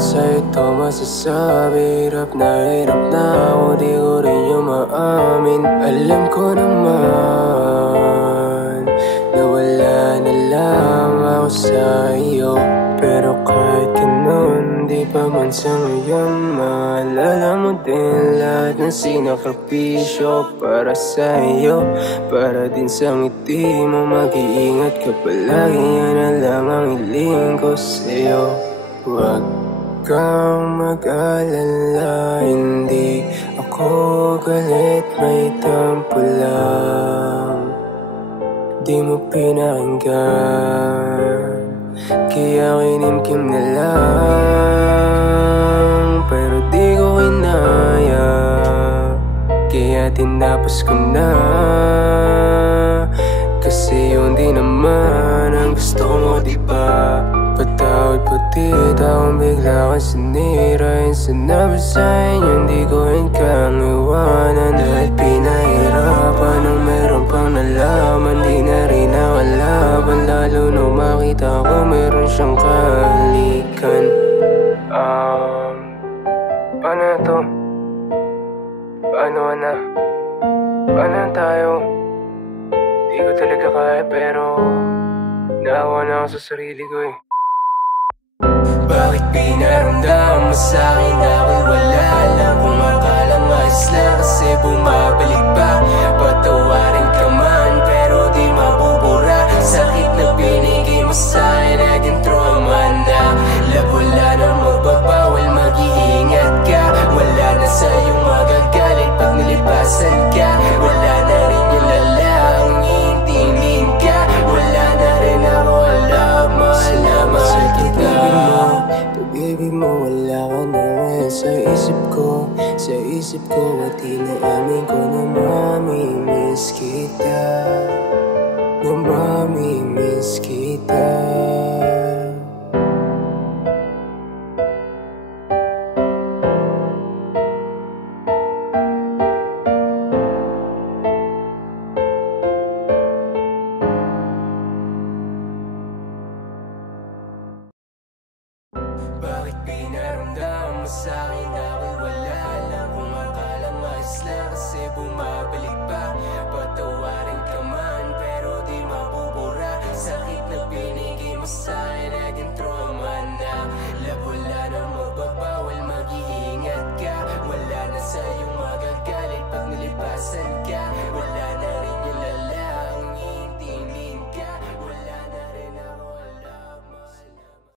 sa'yo ito masasabi. Hirap na ako, di ko rin yung maamin. Alam ko naman na wala na lang ako sa'yo, pero kahit ganun, di pa man sa ngayon maalala mo din lahat ng sinakripisyo para sa'yo, para din sa ngiti mo. Mag-iingat ka palagi, yan na lang ang hiling ko sa'yo. Huwag kang mag-alala, hindi ako galit, may tampo lang. Di mo pinakinggan, kaya kinimkim na lang. Pero di ko kinaya, kaya tinapos ko na. Kasi yun di naman ang gusto mo, diba? Patawad putit akong bigla kang sinira. Yung sinabi sa'yo hindi ko rin kang iwanan. Dahil pinahirapan nung meron pang nalaman, di na rin nakalaban. Lalo nung makita ko meron siyang kahalikan. Paano na to? Paano na? Paano na tayo? Di ko talaga kaya, pero naawa na ako sa sarili ko eh. Bakit pinaramdam mo sa'kin na ako'y wala lang? Kung akala maayos lang kasi bumabalik pa. Patawarin ka man pero di mabubura. Sakit na binigay mo sa'kin naging trauma na. Wala nang magbabawal, mag-iingat ka. Wala na sa'yong magagalit pag nilipasan ka. Wala na rin yung lalang iintindihin ka. Wala na rin ako alam, mahal kita. Pag-ibig mo wala ka na ngayon sa isip ko. Sa isip ko at inaamin ko na mamimiss kita. Na mamimiss kita. Bakit pinaramdam mo sa'kin na ako'y wala lang? Kung akala maayos lang kasi bumabalik pa. Patawarin ka man pero di mabubura. Sakit na binigay mo sa'kin naging trauma na. Wala nang